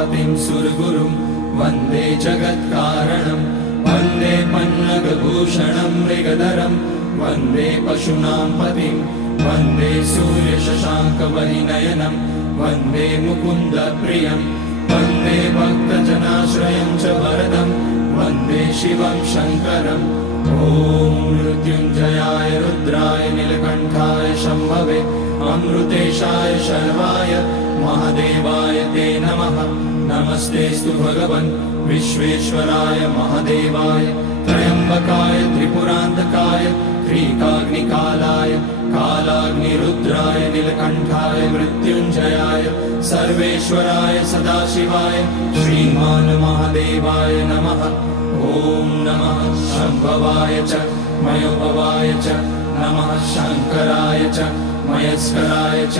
उमापतिं सुरगुरुं वन्दे जगत्कारणं वन्दे पन्नगभूषणं मृगधरं वन्दे पशूनां पतिं वन्दे सूर्यशशाङ्कवरिनयनं वन्दे मुकुन्दप्रियं वन्दे भक्तजनाश्रयं च वरदं वन्दे शिवं शङ्करम् ॐ मृत्युञ्जयाय रुद्राय नीलकण्ठाय शम्भवे अमृतेशाय शर्वाय महादेवाय ते नमः। नमस्तेस्तु भगवन् विश्वेश्वराय महादेवाय त्र्यम्बकाय त्रिपुरान्तकाय त्रिकाग्निकालाय कालाग्निरुद्राय नीलकण्ठाय मृत्युञ्जयाय सर्वेश्वराय सदाशिवाय श्रीमान् महादेवाय नमः। ॐ नमः शम्भवाय च मयोभवाय च नमः शङ्कराय च मयस्कराय च